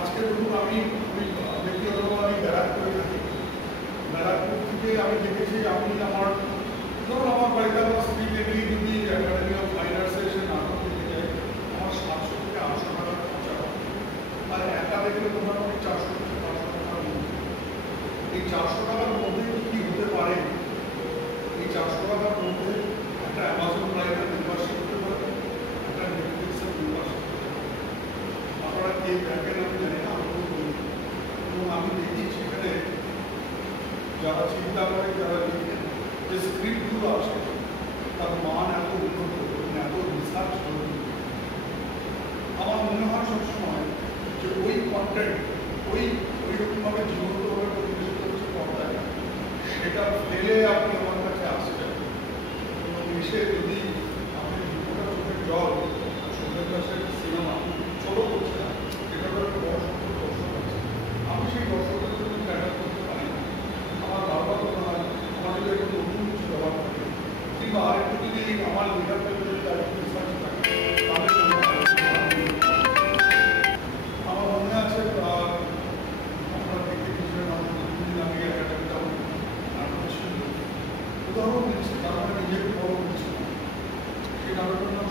আজকে ধরুন আমি ব্যক্তিগতভাবে ব্যারাকপুরে থাকি। ব্যারাকপুর থেকে আমি দেখেছি, আমি আমার ধরুন আমার বাড়িতে আমার স্ত্রীকে নিয়ে যদি একাডেমি অফ ফাইন আর্টসে এসে নাটক দেখতে যাই, আমার 700 থেকে 800 টাকা খরচা হয়। আর একা দেখলে মোটামুটি 400 থেকে 500 টাকার মধ্যে। এই 400 টাকার মধ্যে কি হতে পারে? এই 400 টাকার মধ্যে একটা অ্যামাজন প্রাইমের মেম্বারশিপ হতে পারে, একটা নেটফ্লিক্সের মেম্বারশিপ। আপনারা কে দেখেন আমি জানি না, এবং আমি দেখি সেখানে যারা চিন্তা করে, যারা লিখেন, যে স্ক্রিপ্টগুলো আছে তার মান এত উন্নত এবং এত রিসার্চ জরুরি। আমার মনে হয় সবসময় যে ওই কন্টেন্ট ওই রকমভাবে জীবন্তভাবে পরিবেশিত হচ্ছে পর্দায়, সেটা ফেলে আপনি আমার কাছে আসছেন এবং এসে যদি আপনি দুটোটা চোখের জল, চোখের কাছে সিনেমা চলো করছে না, এটা একটা বড় সংখ্যক দর্শক আছে। আমি সেই দর্শকের জন্য ক্যাটার করতে পারি না। আমার বারবার মনে হয় আমার যদি একটু নতুন কিছু ব্যবহার থাকে, কিংবা আরেকটু যদি আমার লেখার যদি আরেকটু রিসার্চ থাকে, তাহলে আমার মনে আছে আপনারা দেখতে কিছুদিন দুদিন আগে একাডেমিটা নাটক ছিল, উদাহরণ দিচ্ছি, তার মানে নিজেকে বড় দিচ্ছি না। সেই নাটকটার